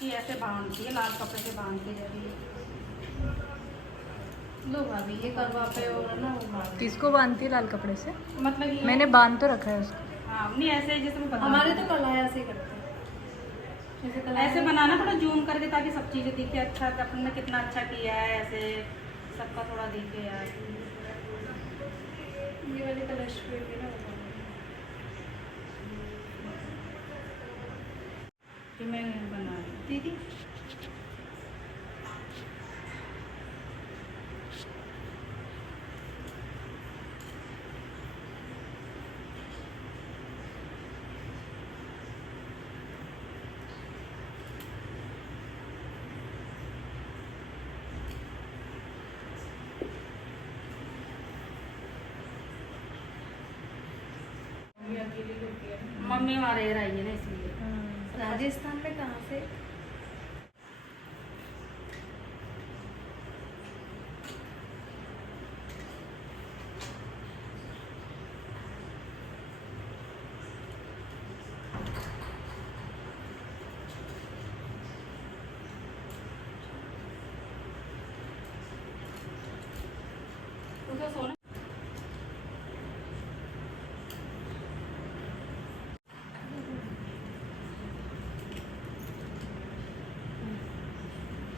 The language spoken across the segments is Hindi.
कि ऐसे बांधती है, लाल कपड़े से बांध के जाती है। लो भाभी ये करवा पे और ना वो बांध। किसको बांधती है लाल कपड़े से? मतलब ये मैंने बांध तो रखा है उसको। हाँ नहीं ऐसे जैसे मैं बता हमारे तो कलाया ऐसे ही करते हैं, जैसे कलाया ऐसे बनाना थोड़ा जूम करके, ताकि सब चीज़ें दिखे अच्छा कि अपन ने कितना अच्छा किया है, ऐसे सबका थोड़ा दिखे यार। ये वाले कलश पे भी ना कि मैं बना रही हूँ। दीदी अकेली करती है, मम्मी हमारे रही है ना इसलिए। राजस्थान में कहाँ से? उधर सोना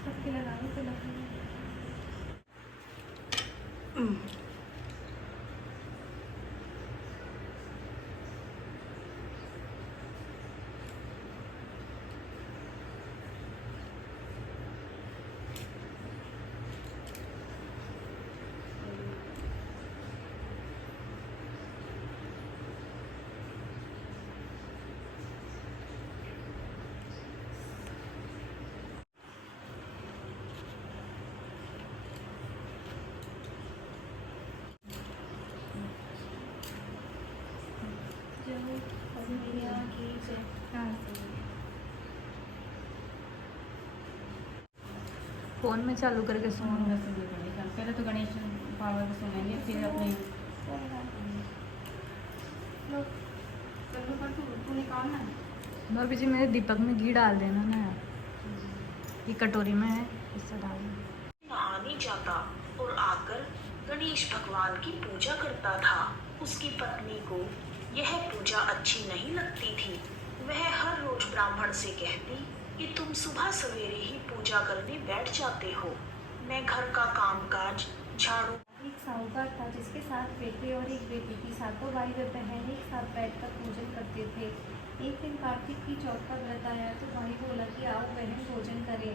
सबके लगा लो तो लगा लो। फोन में चालू करके सुनो। पहले तो गणेश बाबा को सुनेंगे, फिर अपने तू निकालना है। भाभी जी मेरे दीपक में घी डाल देना ना यार, ये कटोरी में है इससे डाल देना। आने जाता और आकर गणेश भगवान की पूजा करता था। उसकी पत्नी को यह पूजा अच्छी नहीं लगती थी। वह हर रोज ब्राह्मण से कहती कि तुम सुबह सवेरे ही पूजा करने बैठ जाते हो, मैं घर का कामकाज झाड़ू। एक साहूकार था जिसके 7 बेटे और एक बेटी थी। सातों भाई व बहन एक साथ बैठकर भोजन करते थे। एक दिन कार्तिक की चौथ का व्रत आया तो भाई बोला कि आओ बहन भोजन करें।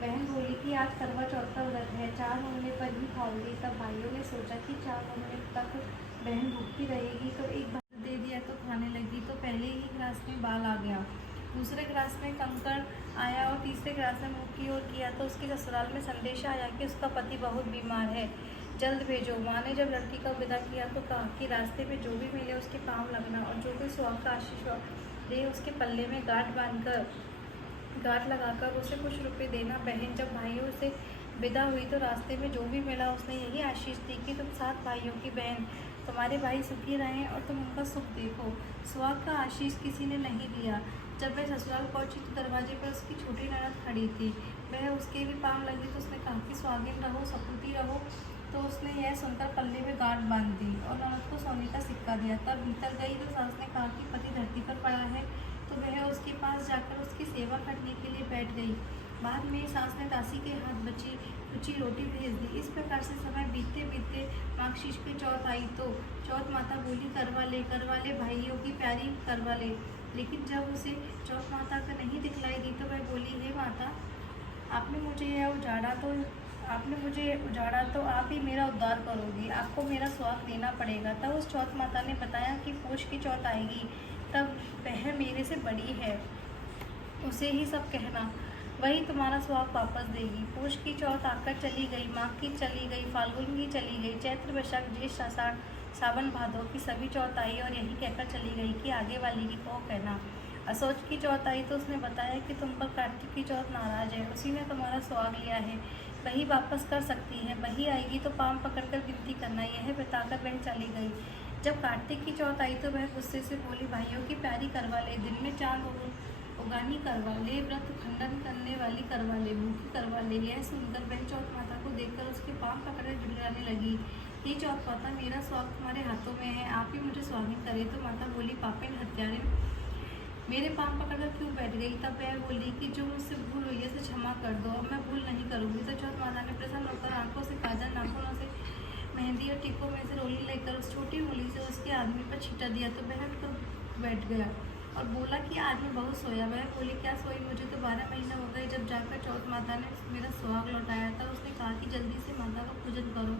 बहन बोली कि आज करवा चौथ का व्रत है, 4 होने पर ही खाऊंगी। तब भाइयों ने सोचा कि 4 होने तक बहन भूखी रहेगी, तो एक भात दे दिया तो खाने लगी। तो पहले ही गिलास में बाल आ गया, दूसरे गिलास में कंकड़ आया और तीसरे गिलास में मुँह की ओर किया तो उसके ससुराल में संदेशा आया कि उसका पति बहुत बीमार है, जल्द भेजो। माँ ने जब लड़की का विदा किया तो कहा कि रास्ते में जो भी मिले उसके पाँव लगना और जो भी सुहाग का आशीष दे उसके पल्ले में गांठ लगाकर उसे कुछ रुपए देना। बहन जब भाइयों से विदा हुई तो रास्ते में जो भी मिला उसने यही आशीष दी कि तुम 7 भाइयों की बहन, तुम्हारे भाई सुखी रहें और तुम उनका सुख देखो। सुहाग का आशीष किसी ने नहीं दिया। जब वह ससुराल पहुंची तो दरवाजे पर उसकी छोटी ननद खड़ी थी। वह उसके भी पाँव लगी तो उसने कहा कि सुहागिन रहो, सपूती रहो। तो उसने यह सुनकर पल्ले में गांठ बांध दी और ननद को सोने का सिक्का दिया। तब भीतर गई तो सास ने कहा कि पति धरती पर पड़ा है, तो वह उसके पास जाकर उसकी सेवा करने के लिए बैठ गई। बाद में सास ने दासी के हाथ बची कुची रोटी भेज दी। इस प्रकार से समय बीतते बीतते माघशीष की चौथ आई तो चौथ माता बोली करवा ले भाइयों की प्यारी करवा ले। लेकिन जब उसे चौथ माता का नहीं दिखलाई दी तो वह बोली, हे माता, आपने मुझे उजाड़ा तो आप ही मेरा उद्धार करोगी, आपको मेरा सुहाग देना पड़ेगा। तब उस चौथ माता ने बताया कि पौष की चौथ आएगी, तब वह मेरे से बड़ी है, उसे ही सब कहना, वही तुम्हारा सुहाग वापस देगी। पौष की चौथ आकर चली गई, माघ की चली गई, फाल्गुन की चली गई, चैत्र वैशाख ज्येष्ठ आषाढ़ सावन भादो की सभी चौथ आई और यही कहकर चली गई कि आगे वाली की कहो कहना। असोच की चौथ आई तो उसने बताया कि तुम पर कार्तिक की चौथ नाराज है, उसी ने तुम्हारा सुहाग लिया है, वही वापस कर सकती है, वही आएगी तो पाँव पकड़कर विनती करना। यह बताकर वह चली गई। जब कार्तिक की चौथ आई तो वह गुस्से से बोली, भाइयों की प्यारी करवा ले, दिन में चांद उगानी करवा ले, व्रत खंडन करने वाली करवा ले, भूखी करवा ले। यह सुनकर वह चौथ माता को देखकर उसके पाँव पकड़े गिड़गिड़ाने लगी। हे चौथ माता, मेरा स्वागत तुम्हारे हाथों में है, आप ही मुझे स्वागत करें। तो माता बोली, पापिन हत्यारे, मेरे पाँव पकड़कर क्यों बैठ गई? तब वह बोली कि जो मुझसे भूल हुई है उसे क्षमा कर दो, अब मैं भूल नहीं करूँगी। तो चौथ माता ने प्रसन्न होकर आंखों से काजल, नाखूनों से मेहंदी और टीकों में से रोली लेकर उस छोटी उंगली से उसके आदमी पर छींटा दिया। तो वह उठकर बैठ गया और बोला कि आज मैं बहुत सोया। वह बोली, क्या सोई? मुझे तो 12 महीना हो गए जब जाकर चौथ माता ने मेरा सुहाग लौटाया था। उसने कहा कि जल्दी से माता का पूजन करो।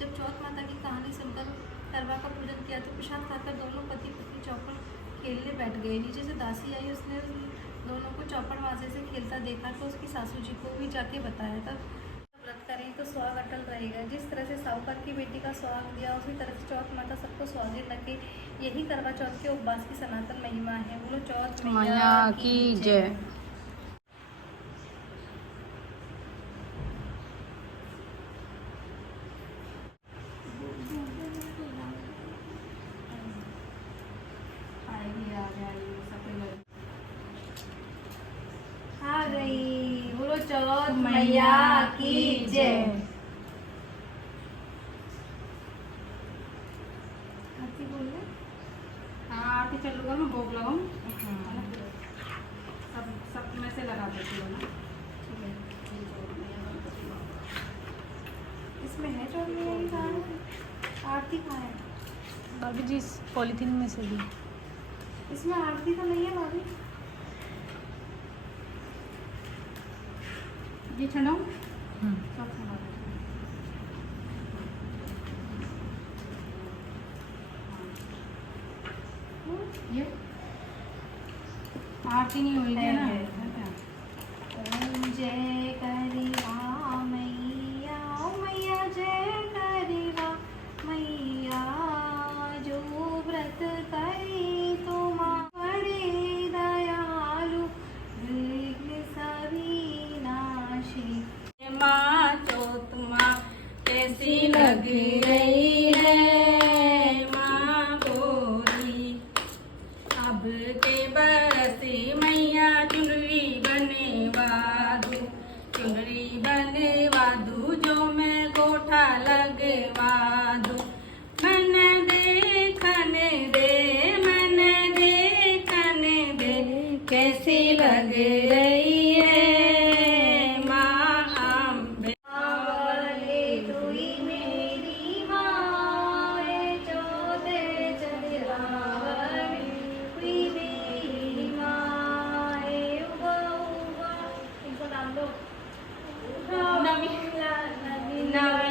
जब चौथ माता की कहानी सुनकर करवा का पूजन किया तो प्रसाद खाकर दोनों पति पत्नी चौपड़ खेलने बैठ गए। नीचे से दासी आई, उसने दोनों को चौपड़ माजे से खेलता देखा तो उसकी सासू जी को भी जाके बताया। तब व्रत करें तो सुहाग अटल रहेगा। जिस तरह से साहूकार की बेटी का सुहाग दिया, उसी तरह से चौथ माता सबको सुहागिन रखे। यही करवा चौथ के उपवास की सनातन महिमा है। बोलो चौथ मैया की जय। आ गई, बोलो चौथ मैया की जय। आरती बोल रहे? हाँ आरती चलूँगा, मैं भोग लगाऊँ, सब में से लगा देती हूँ ना। इसमें है चौथ मैया की कहानी? आरती कहाँ है? भाभी जी इस पॉलीथीन में से भी इसमें आरती तो नहीं है भाभी। ये छनाऊँ सब छना देती हूँ। ये आरती नहीं हुई है ना। ओम जय करिवा मैया, ओ मैया जय करिवा मैया। जो व्रत करे तुम बड़े दयालु, विघ्न सभी नाशी। माँ चौथ माँ कैसी लग रही है, माँ बोली अब के बरसे मैया चुनरी बने वादू, चुनरी बने वादू, जो मैं कोठा लगवा दूँ। मन देखने दे, मन देखने दे, कैसी लग रही है माँ अम्बे। आवले तुई मेरी माए, चौथे चंद्रावली तुई मेरी माए। उगा उगा, इनको नाम दो। नवी। नवी नवी